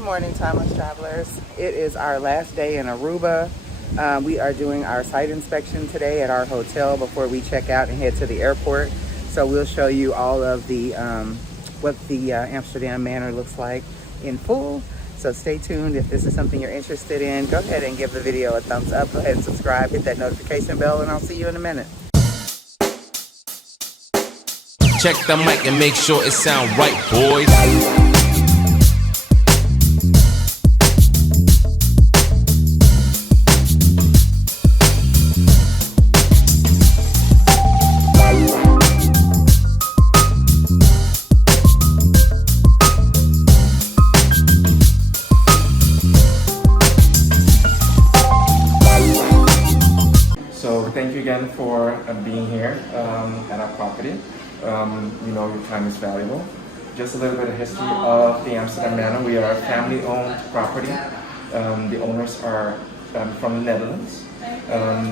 Good morning, Timeless Travelers. It is our last day in Aruba. We are doing our site inspection today at our hotel before we check out and head to the airport. So we'll show you all of the what the Amsterdam Manor looks like in full. So stay tuned. If this is something you're interested in, go ahead and give the video a thumbs up. Go ahead and subscribe, hit that notification bell, and I'll see you in a minute. Check the mic and make sure it sound right, boys. So thank you again for being here at our property. You know your time is valuable. Just a little bit of history of the Amsterdam Manor. We are a family-owned property. The owners are from the Netherlands.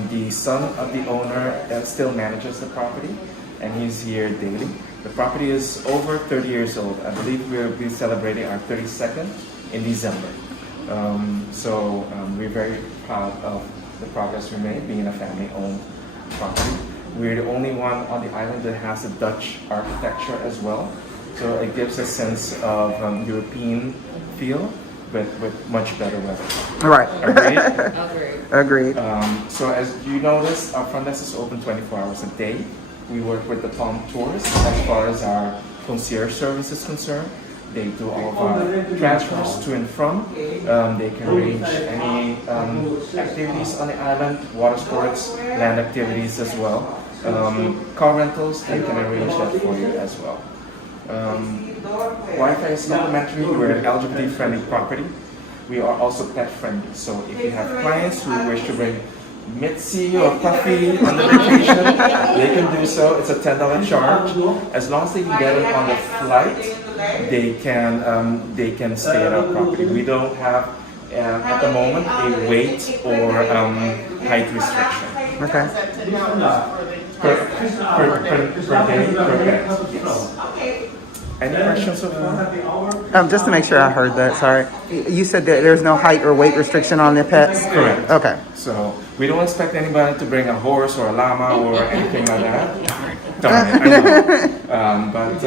The son of the owner still manages the property, and he's here daily. The property is over 30 years old. I believe we'll be celebrating our 32nd in December. We're very proud of the progress we made being a family-owned property. We're the only one on the island that has a Dutch architecture as well. So it gives a sense of European feel, but with much better weather. Right. Agreed? Agreed. So as you notice, our front desk is open 24 hours a day. We work with the Palm Tours as far as our concierge service is concerned. They do all of our transfers to and from. They can arrange any activities on the island, water sports, land activities as well. Car rentals, they can arrange that for you as well. Wi-Fi is complimentary. We're an LGBT-friendly property. We are also pet-friendly. So if you have clients who wish to bring Mitzi or Puffy on the vacation, they can do so. It's a $10 charge. As long as they can get it on the flight, they can stay at our property. We don't have at the moment a weight or height restriction. Okay. Per day, per pet. Yes. Any questions so far? Just to make sure I heard that, sorry. You said that there's no height or weight restriction on the pets? Correct. Okay. So we don't expect anybody to bring a horse or a llama or anything like that. Darn it, I know. But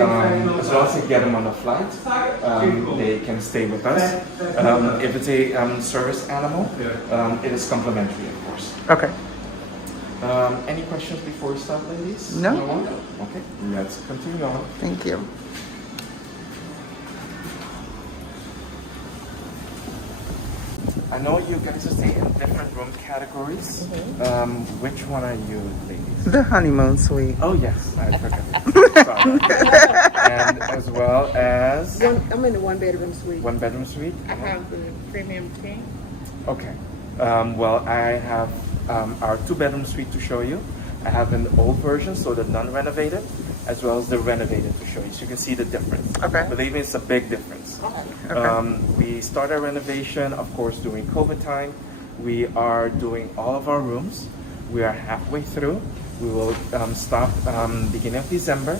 as long as you get them on the flight, they can stay with us. If it's a service animal, it is complimentary, of course. Okay. Any questions before we start, ladies? No. Okay, let's continue on. Thank you. I know you guys are staying in different room categories. Which one are you, ladies? The honeymoon suite. Oh yes, I forgot. Sorry. And as well as I'm in the one-bedroom suite. one bedroom suite. I have the premium king. Okay. Well, I have our two-bedroom suite to show you. I have an old version, so the non-renovated, as well as the renovated to show you, so you can see the difference. Okay. Believe me, it's a big difference. Okay. We started renovation, of course, during COVID time. We are doing all of our rooms. We are halfway through. We will stop beginning of December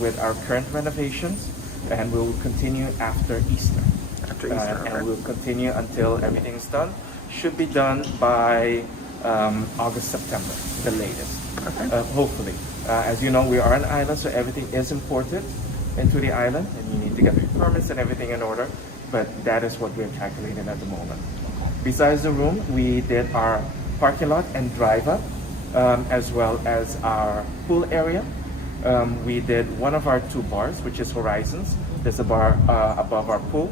with our current renovations, and we will continue after Easter. After Easter, okay. And we'll continue until everything is done. Should be done by August, September, the latest. Okay. Hopefully. As you know, we are an island, so everything is imported into the island, and you need to get the permits and everything in order, but that is what we're calculating at the moment. Besides the room, we did our parking lot and drive-up, as well as our pool area. We did one of our two bars, which is Horizons. There's a bar above our pool,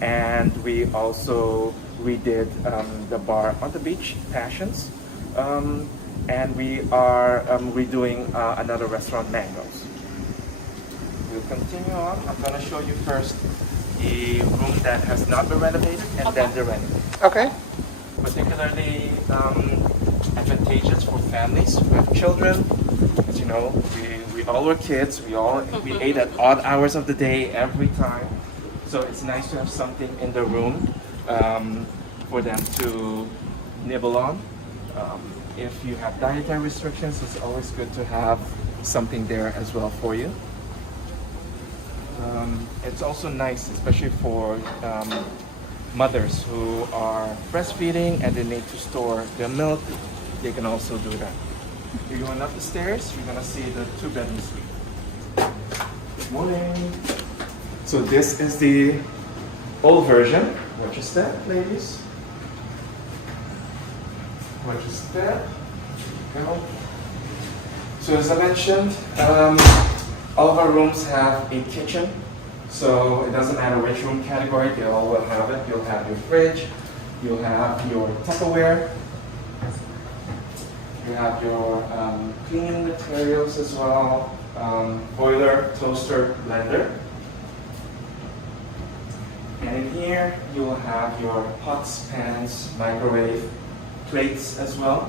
and we also redid the bar on the beach, Passions. And we are redoing another restaurant, Mangoes. We'll continue on. I'm going to show you first the room that has not been renovated and then the renovated. Okay. Particularly advantageous for families with children. As you know, we all were kids. We ate at odd hours of the day every time. So it's nice to have something in the room for them to nibble on. If you have dietary restrictions, it's always good to have something there as well for you. It's also nice, especially for mothers who are breastfeeding and they need to store their milk, they can also do that. You're going up the stairs, you're gonna see the 2-bedroom suite. Good morning. So this is the old version. Watch your step, ladies. Watch your step. Go. So as I mentioned, all of our rooms have a kitchen. So it doesn't matter which room category, they all will have it. You'll have your fridge, you'll have your Tupperware, you have your cleaning materials as well, boiler, toaster, blender. And in here, you will have your pots, pans, microwave, plates as well.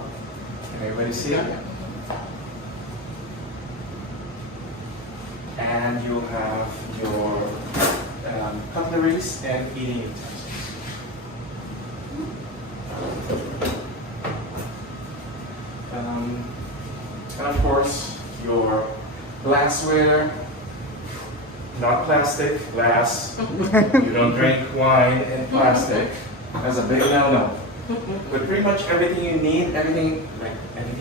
Can everybody see it? And you'll have your cutleries and eating utensils. And of course, your glassware, not plastic, glass. You don't drink wine in plastic. That's a big no-no. But pretty much everything you need, everything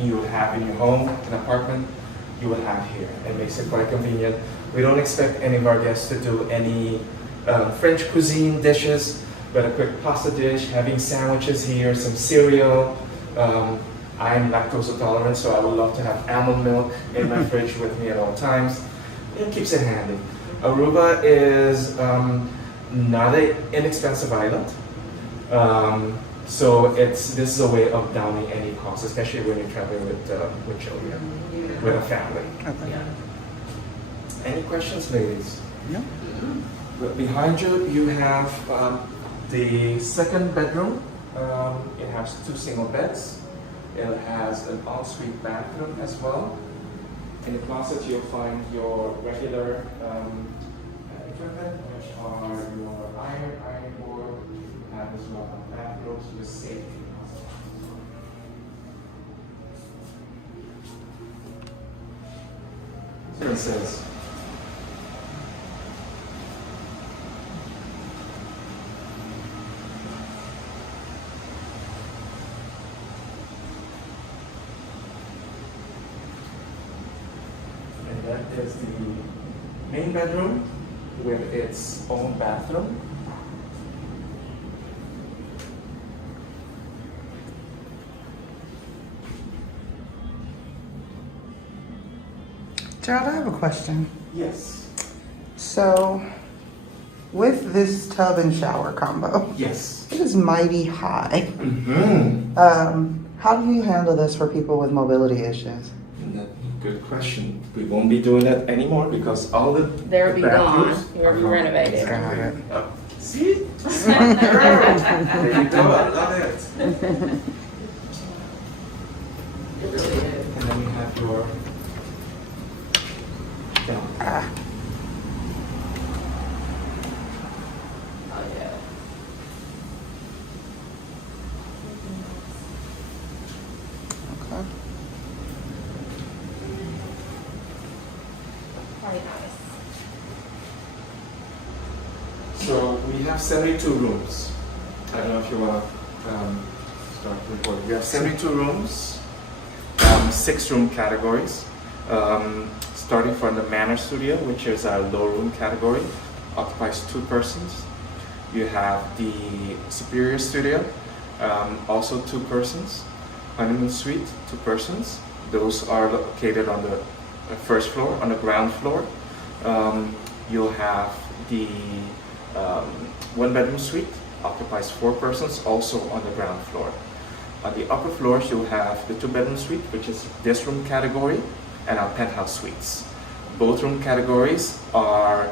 you would have in your home, an apartment, you would have here. It makes it quite convenient. We don't expect any of our guests to do any French cuisine dishes, but a quick pasta dish, having sandwiches here, some cereal. I'm lactose intolerant, so I would love to have almond milk in my fridge with me at all times. It keeps it handy. Aruba is not an inexpensive island. So this is a way of downing any costs, especially when you're traveling with children, with a family. Okay. Yeah. Any questions, ladies? No. But behind you, you have the second bedroom. It has 2 single beds. It has an ensuite bathroom as well. In the closet, you'll find your regular equipment, which are your iron board. You have as well bathrooms with safety. So it says. That is the main bedroom with its own bathroom. Gerald, I have a question. Yes. So, with this tub and shower combo, Yes. it is mighty high. Mm-hmm. How do you handle this for people with mobility issues? Good question. We won't be doing that anymore because all the They'll be gone. bathrooms You're are gone. renovated. Got it. Oh, see? Smart girl. There you go. I love it. And then you have your Ah, Oh, yeah. okay. Very nice. So we have 72 rooms. I don't know if you want to start recording. We have 72 rooms, 6 room categories. Starting from the Manor Studio, which is our low room category, occupies 2 persons. You have the Superior Studio, also 2 persons. Honeymoon Suite, 2 persons. Those are located on the first floor, on the ground floor. You'll have the 1-bedroom suite, occupies 4 persons, also on the ground floor. On the upper floors, you'll have the 2-bedroom suite, which is this room category, and our penthouse suites. Both room categories are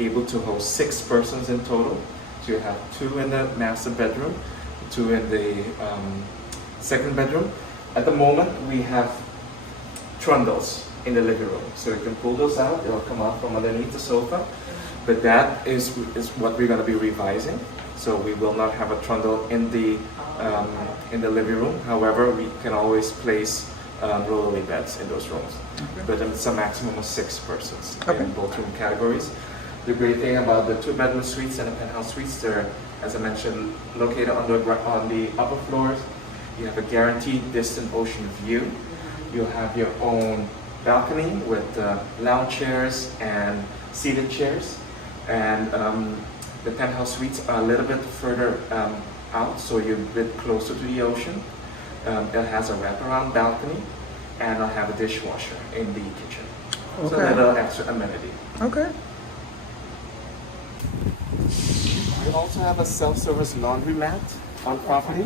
able to host 6 persons in total. So you have 2 in the master bedroom, 2 in the second bedroom. At the moment, we have trundles in the living room. So you can pull those out, they'll come out from underneath the sofa. But that is what we're going to be revising. So we will not have a trundle in the living room. However, we can always place rollerball beds in those rooms. Okay. But it's a maximum of 6 persons Okay. in both room categories. The great thing about the 2-bedroom suites and the penthouse suites, they're, as I mentioned, located on the upper floors. You have a guaranteed distant ocean view. You have your own balcony with lounge chairs and seated chairs. And the penthouse suites are a little bit further out, so you're a bit closer to the ocean. It has a wraparound balcony, and it'll have a dishwasher in the kitchen. So a little extra amenity. Okay. We also have a self-service laundromat on property.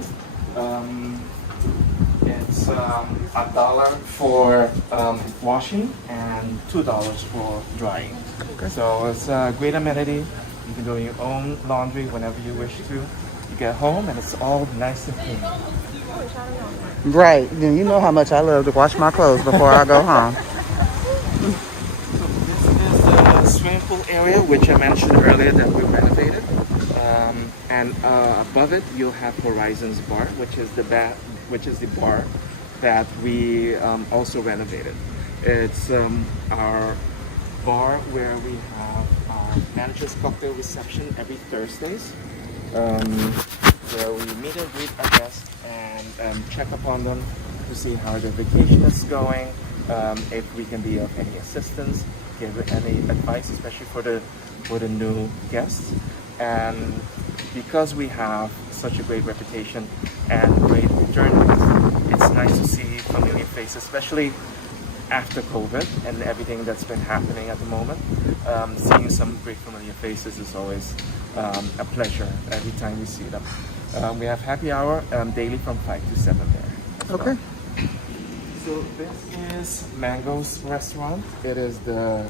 It's $1 for washing and $2 for drying. Okay. So it's a great amenity. You can do your own laundry whenever you wish to. You get home and it's all nice and clean. Right. Then you know how much I love to wash my clothes before I go home. So this is the swimming pool area, which I mentioned earlier that we renovated. And above it, you'll have Horizons Bar, which is the bar that we also renovated. It's our bar where we have our manager's cocktail reception every Thursdays, where we meet and greet our guests and check upon them to see how their vacation is going, if we can be of any assistance, give any advice, especially for the new guests. And because we have such a great reputation and great return rates, it's nice to see familiar faces, especially after COVID and everything that's been happening at the moment. Seeing some great familiar faces is always a pleasure every time we see them. We have happy hour daily from 5 to 7 there. Okay. So this is Mango's restaurant. It is the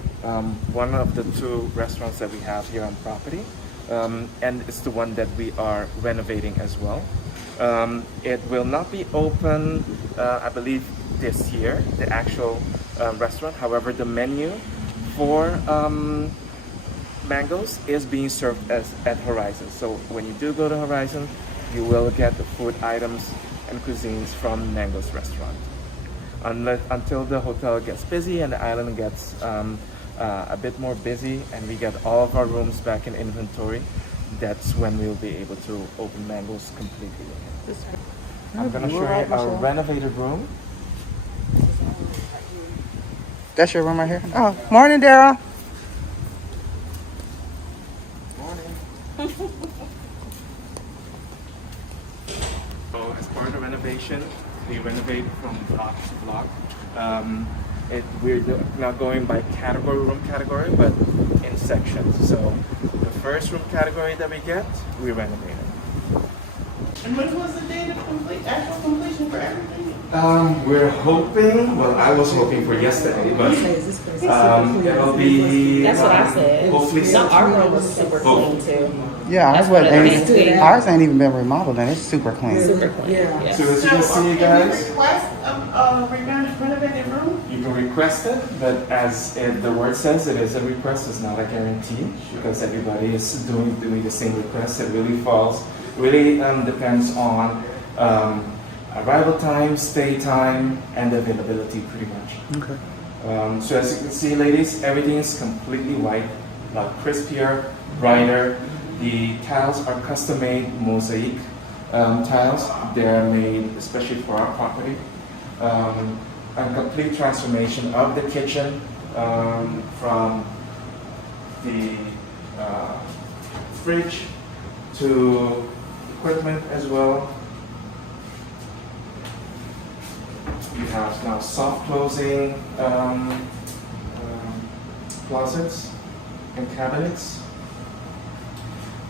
one of the 2 restaurants that we have here on property. And it's the one that we are renovating as well. It will not be open, I believe, this year, the actual restaurant. However, the menu for Mango's is being served at Horizon. So when you do go to Horizon, you will get the food items and cuisines from Mango's restaurant. Until the hotel gets busy and the island gets a bit more busy and we get all of our rooms back in inventory, that's when we'll be able to open Mango's completely. I'm going to show you our renovated room. That's your room right here? Oh, morning, Daryl. Morning. So as part of the renovation, we renovate from block to block. We're not going by room category, but in sections. So the first room category that we get, we renovate it. And when was the date of actual completion for everything? We're hoping, well, I was hoping for yesterday, but it'll be, That's what I said. hopefully No, our room was September. super clean too. Yeah, That's ours, what it is. ours ain't even been remodeled and it's super clean. Super clean. Yeah. So as you can see, guys, Request a renovated room? you can request it, but as the word says, it is a request, it's not a guarantee, because everybody is doing the same request. It really depends on arrival time, stay time, and availability pretty much. Okay. So as you can see, ladies, everything is completely white, like crispier, brighter. The tiles are custom-made mosaic tiles. They're made especially for our property. A complete transformation of the kitchen from the fridge to equipment as well. You have now soft closing closets and cabinets.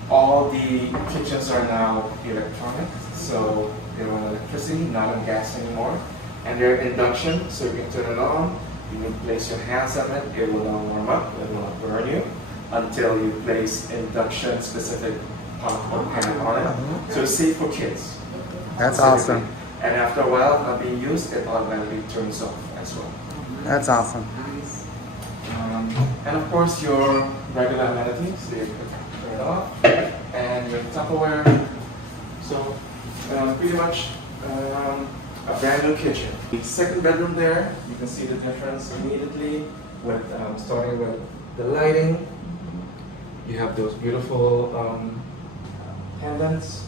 All the kitchens are now electronic, so they're on electricity, not on gas anymore. And they're induction, so you can turn it on, you can place your hands on it, it will not warm up, it will not burn you until you place induction specific pot or pan on it. So it's safe for kids. That's awesome. And after a while of being used, it automatically turns off as well. That's awesome. And of course your regular amenities, so you can turn it off, and your Tupperware. So pretty much a brand new kitchen. The second bedroom there, you can see the difference immediately with starting with the lighting. You have those beautiful pendants.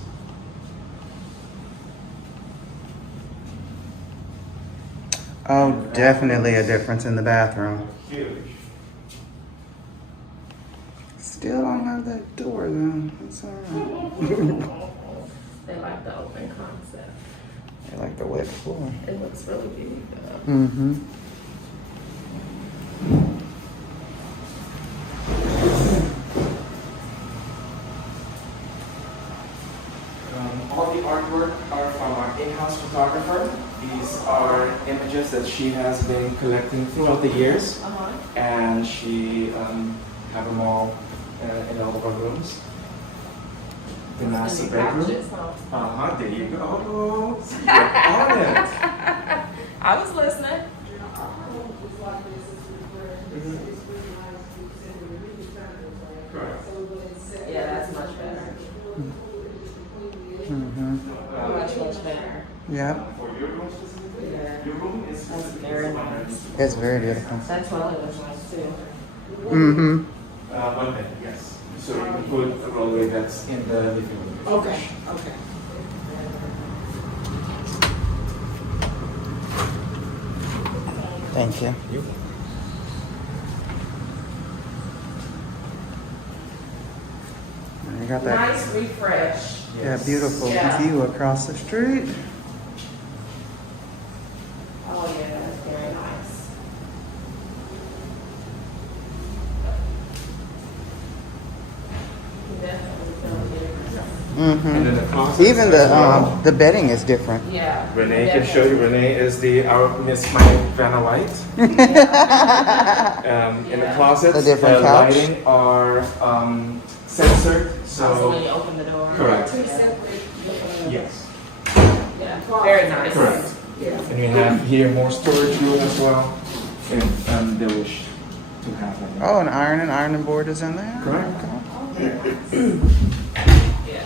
Oh, definitely a difference in the bathroom. Huge. Still don't have that door though. That's all right. They like the open concept. I like the wet floor. It looks really big though. Mm-hmm. All the artwork are from our in-house photographer. These are images that she has been collecting throughout the years, and she have them all in all of our rooms. The master bedroom. There you go. Oh, you're on it. I was listening. Correct. Yeah, that's much better. Much better. Yeah, For your room specifically, Yeah. your room is That's very nice. it's very beautiful. That toilet was nice too. Mm-hmm. one bed, yes. So you can put a rollaway that's in the living room. Okay, okay. Thank you. You got that, Nice refresh. that beautiful Yeah. view across the street. Oh yeah, that's very nice. Definitely feel the difference. Mm-hmm. And then the closet. Even the bedding is different. Yeah. Renee can show you. Renee is our Miss My Vanna White. In the closet, A different the couch. lighting are censored. So when you So open the door. correct. Yeah. Yes, Yeah. Very nice. correct. And we have here more storage room as well, and they wish to have them. Oh, an ironing board is in there? Correct. Okay. Yeah.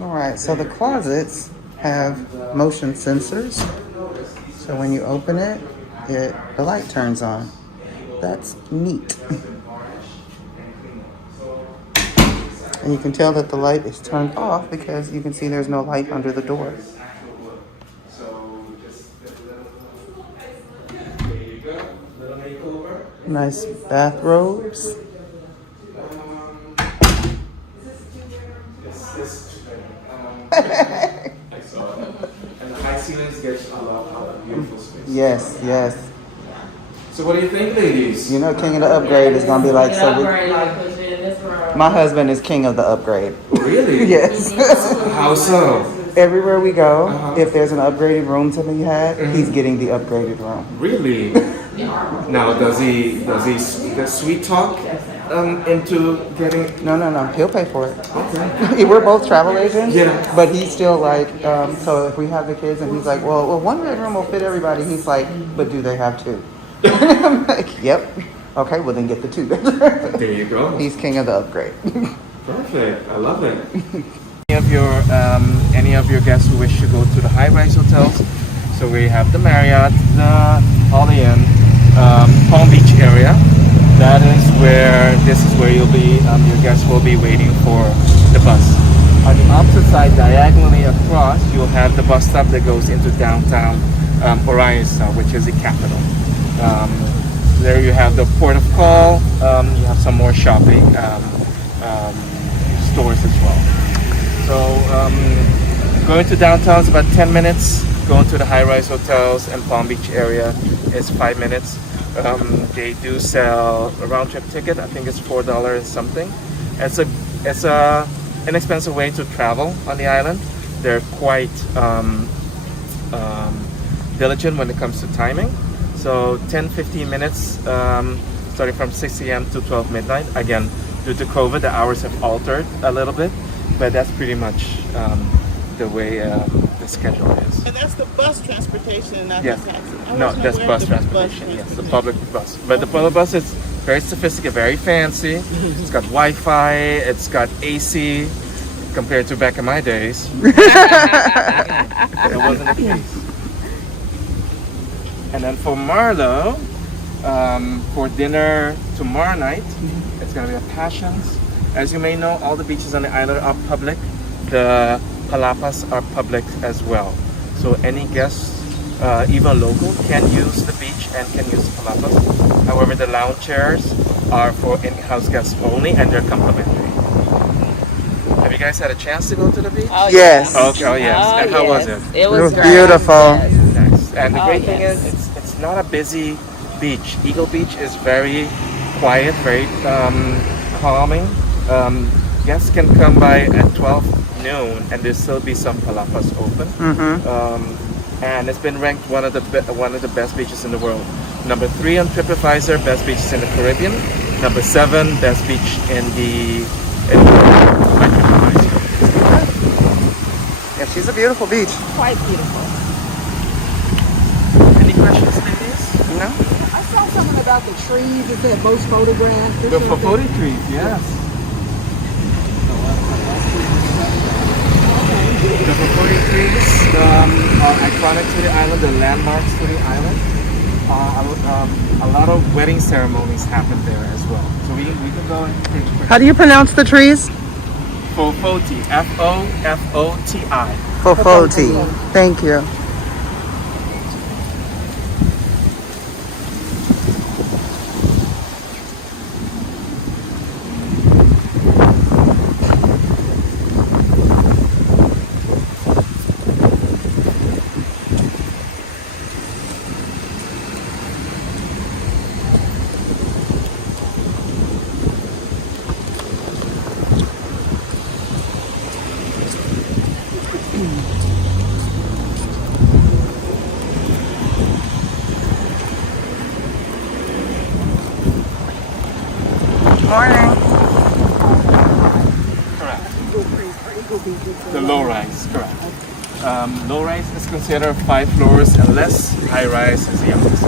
All right, so the closets have motion sensors. So when you open it, the light turns on. That's neat. And you can tell that the light is turned off because you can see there's no light under the door. So just there you go, little makeover. Nice bathrobes. And the high ceilings gives a lot of beautiful space. Yes, yes. So what do you think, ladies? You know, King of the Upgrade is gonna be like, Get so upgrade, like put you in this room. my husband is King of the Upgrade. Really? Yes. How so? Everywhere we go, Uh-huh. if there's an upgraded room to be had, he's getting the upgraded room. Really? Now, does he the sweet talk into getting? No. He'll pay for it. Okay. We're both travel agents. Yeah. But he's still like, so if we have the kids and he's like, well, one bedroom will fit everybody. He's like, but do they have two? I'm like, yep. Okay, well then get the two. There you go. He's king of the upgrade. Perfect. I love it. Any of your guests who wish to go to the high-rise hotels, so we have the Marriott, the Holiday Inn, Palm Beach area. This is where you'll be. Your guests will be waiting for the bus. On the opposite side, diagonally across, you'll have the bus stop that goes into downtown Orion, which is the capital. There you have the port of call. You have some more shopping stores as well. So going to downtown is about 10 minutes. Going to the high-rise hotels and Palm Beach area is 5 minutes. They do sell a round-trip ticket. I think it's $4 something. It's a inexpensive way to travel on the island. They're quite diligent when it comes to timing. So 10-15 minutes, starting from 6 a.m. to 12 midnight. Again, due to COVID, the hours have altered a little bit, but that's pretty much the way the schedule is. And that's the bus transportation, not Yes. the taxi. I No, was that's aware bus of the transportation. Yes, the public bus. But the public bus is very sophisticated, very fancy. It's got Wi-Fi. It's got AC. Compared to back in my days, it wasn't the case. And then for Marlo, For dinner tomorrow night, it's gonna be a Passions. As you may know, all the beaches on the island are public. The palapas are public as well. So any guests, even local, can use the beach and can use the palapas. However, the lounge chairs are for in-house guests only, and they're complimentary. Have you guys had a chance to go to the beach? Oh, Yes. Okay, oh yes. And how was it? It was great. beautiful. Yes. Nice. And the Oh, great thing yes. is, it's not a busy beach. Eagle Beach is very quiet, very calming. Guests can come by at 12 noon, and there'll still be some palapas open. And it's been ranked one of the best beaches in the world. Number 3 on TripAdvisor, best beaches in the Caribbean. Number 7, best beach in the by TripAdvisor. Yeah, she's a beautiful beach. Quite beautiful. Any questions, ladies? No? I saw something about the trees. It said most photographed. The Fafoti trees, yes. The Fafoti trees are iconic to the island, the landmarks to the island. A lot of wedding ceremonies happen there as well. So we can go and take pictures. How do you pronounce the trees? Fofoti, F-O-F-O-T-I. Fofoti. Thank you. Morning. Correct. The low rise, correct. Low rise is considered 5 floors and less. High rise is the youngest.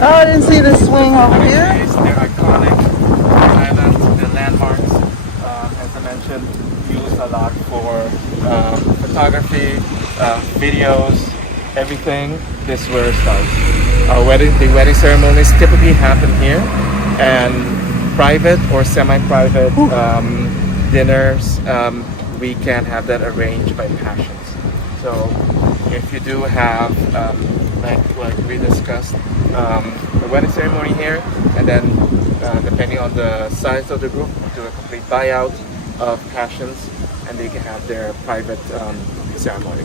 Oh, I didn't see the swing over here. They're iconic. The island, the landmarks, as I mentioned, used a lot for photography, videos, everything. This is where it starts. The wedding ceremonies typically happen here, and private or semi-private dinners, we can have that arranged by Passions. So if you do have, like we discussed, the wedding ceremony here, and then depending on the size of the group, do a complete buyout of Passions, and they can have their private ceremony.